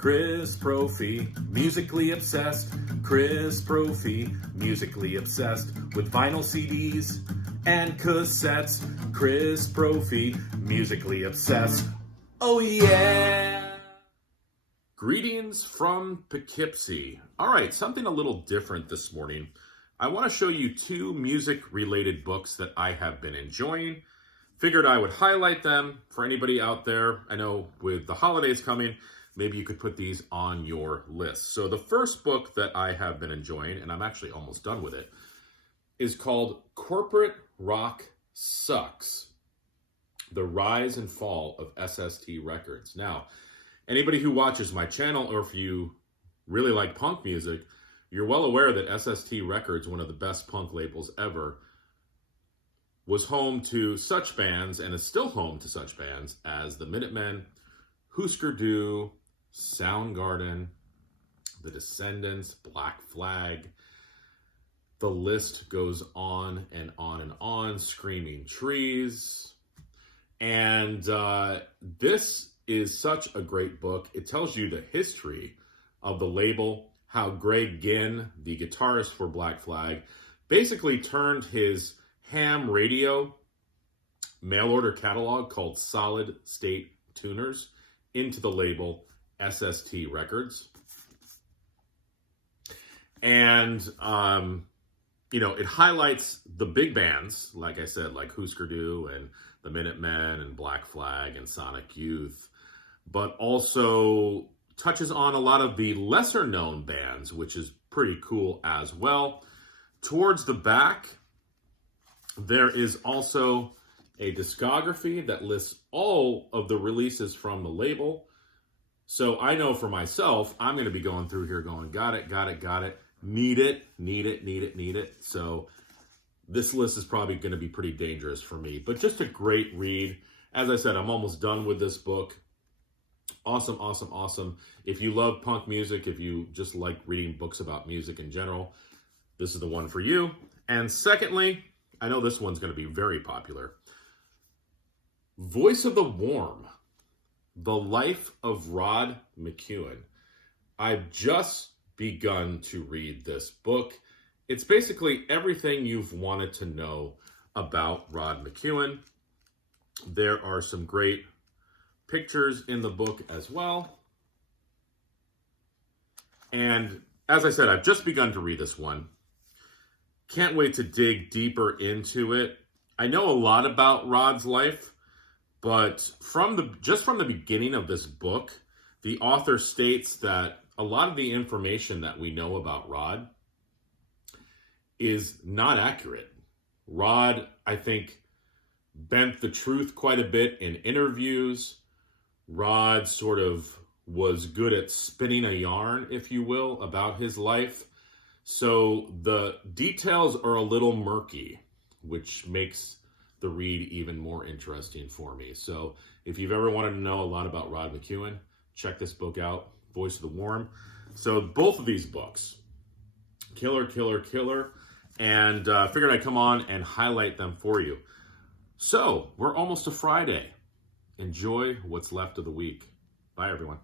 Chris Brophy, musically obsessed. Chris Brophy, musically obsessed with vinyl CDs and cassettes. Chris Brophy, musically obsessed. Oh yeah! Greetings from Poughkeepsie. All right, something a little different this morning. I want to show you two music-related books that I have been enjoying. Figured I would highlight them for anybody out there. I know with the holidays coming, maybe you could put these on your list. So the first book that I have been enjoying, and I'm actually almost done with it, is called Corporate Rock Sucks: The Rise and Fall of SST Records. Now, anybody who watches my channel, or if you really like punk music, you're well aware that SST Records, one of the best punk labels ever, was home to such bands and is still home to such bands as the Minutemen, Husker Du, Soundgarden, The Descendants, Black Flag. The list goes on and on and on. Screaming Trees. And this is such a great book. It tells you the history of the label, how Greg Ginn, the guitarist for Black Flag, basically turned his ham radio mail order catalog called Solid State Tuners into the label SST Records. And, it highlights the big bands, like I said, like Husker Du and the Minutemen and Black Flag and Sonic Youth, but also touches on a lot of the lesser known bands, which is pretty cool as well. Towards the back, there is also a discography that lists all of the releases from the label. So I know for myself, I'm going to be going through here going, got it, need it. So this list is probably going to be pretty dangerous for me, but just a great read. As I said, I'm almost done with this book. Awesome. If you love punk music, if you just like reading books about music in general, this is the one for you. And secondly, I know this one's going to be very popular. Voice of the Warm: The Life of Rod McKuen. I've just begun to read this book. It's basically everything you've wanted to know about Rod McKuen. There are some great pictures in the book as well. And as I said, I've just begun to read this one. Can't wait to dig deeper into it. I know a lot about Rod's life, but from the beginning of this book, the author states that a lot of the information that we know about Rod is not accurate. Rod, I think, bent the truth quite a bit in interviews. Rod sort of was good at spinning a yarn, if you will, about his life. So the details are a little murky, which makes the read even more interesting for me. So if you've ever wanted to know a lot about Rod McKuen, check this book out, Voice of the Warm. So both of these books, killer. And figured I'd come on and highlight them for you. So we're almost to Friday. Enjoy what's left of the week. Bye, everyone.